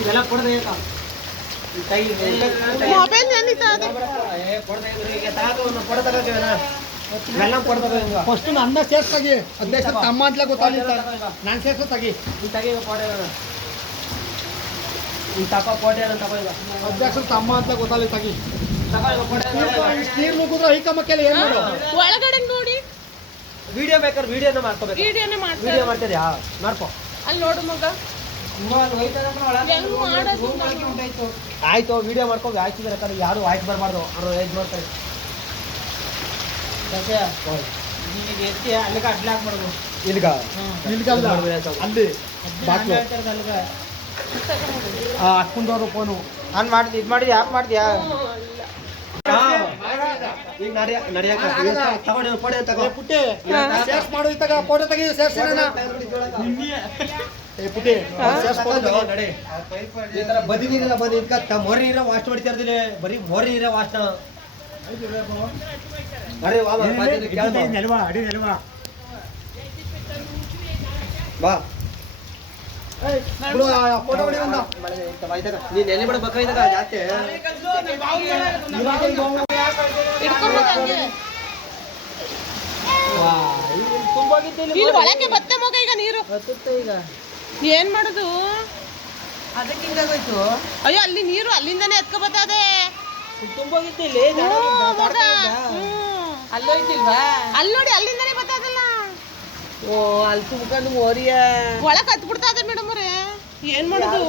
ಇದೆಲ್ಲ ಕೊಡದೆ ಫಸ್ಟ್ ನನ್ನ ಸೇರ್ಸಾಗಿ ಅಧ್ಯಕ್ಷ ತಮ್ಮ ಅಂತಲೇ ಗೊತ್ತಾಗಿಲ್ಲ ನಾನು ಸೇರ್ಸೋ ತಗಿ ಅಧ್ಯಕ್ಷ ತಮ್ಮ ಅಂತ ಗೊತ್ತಾಗಲಿ ತಗಿ ನೀರು ನುಗ್ಗಿದ್ರೆ ಹೈಕಮ್ಮಕ್ಕೆಲ್ಲ ಏನು ಮಾಡು ಒಳಗಡೆ ನೋಡಿ ವಿಡಿಯೋ ಬೇಕಾದ್ರೆ ವಿಡಿಯೋನ ಮಾಡ್ಕೋಬೇಕು ವಿಡಿಯೋ ಮಾಡ್ತೀರಿ ಮಾಡ್ಕೋ ಅಲ್ಲಿ ನೋಡು ಮಗ ಆಯ್ತು ವಿಡಿಯೋ ಮಾಡ್ಕೋ ಆಯ್ತಿದ್ರೆ ಯಾರು ವಾಯ್ಸ್ ಬರಬಾರ್ದು ಅವರು ಇದು ಮಾಡ್ತಾರೆ ಅಲ್ಲಿಗೆ ಅಡ್ಲಾಕ್ ಮಾಡ್ಬೋದು ಇಲ್ಲಿಗ ಅಲ್ಲಿ ಹಾಕ್ಕೊಂಡವ್ರು ಫೋನು ಆನ್ ಮಾಡ್ತಿ ಇದು ಮಾಡಿದ್ಯಾ ಆಫ್ ಮಾಡ್ತೀಯಾ ಈಗ ನಡಿಯಕ ತಗೊಂಡು ಫೋಟೋ ತಗೋ ಪುಟ್ಟಿ ಶೇರ್ಸ್ ಮಾಡು ಇತ್ತಾಗ ಫೋಟೋ ತೆಗಿ ಸೇರ್ಸಿರೋಣ ಪುಟ್ಟಿ ಶೇರ್ಸ್ ಫೋಟೋ ನಡಿ ಈ ತರ ಬದಿ ನೀರಿಲ್ಲ ಬಂದು ಇದಕ್ಕ ಮೊರೆ ನೀರ ವಾಶ್ ಮಾಡ್ತಾ ಇರ್ದಿಲ್ಲ ಬರೀ ಮೊರೆ ನೀರ ವಾಶ್ ಅರೆ ವಾ ನೆಲವಾ ಅಡಿ ನೆಲವಾ ಬಾ ಫೋಟೋ ಹೊಡಿ ಬಂದ ನೀನು ಎಲ್ಲಿ ಬಿಡ ಬೇಕಾಯ್ದಾಗ ಜಾಸ್ತಿ ಒಳಕ್ಕೆ ಬತ್ತೆ ಮಗ ಈಗ ನೀರು ಈಗ ಏನ್ ಮಾಡುದು ಅದಕ್ಕೆ ಹಿಂಗಾಗೋಯ್ತು ಅಯ್ಯೋ ಅಲ್ಲಿ ನೀರು ಅಲ್ಲಿಂದಾನೆ ಎತ್ಕೊ ಬರ್ತದೆ ತುಂಬೋಗಿದ್ದಿಲ್ಲ ಅಲ್ಲೋಯ್ತಿಲ್ವಾ ಅಲ್ಲಿ ನೋಡಿ ಅಲ್ಲಿಂದಾನೆ ಬರ್ತದಲ್ಲ ಓ ಅಲ್ಲಿ ತುಂಬ್ಕೊಂಡು ಮೋರಿಯ ಒಳಗೆ ಹತ್ಬಿಡ್ತದೆ ಮೇಡಮ್ ಅವ್ರೆ ಏನ್ ಮಾಡುದು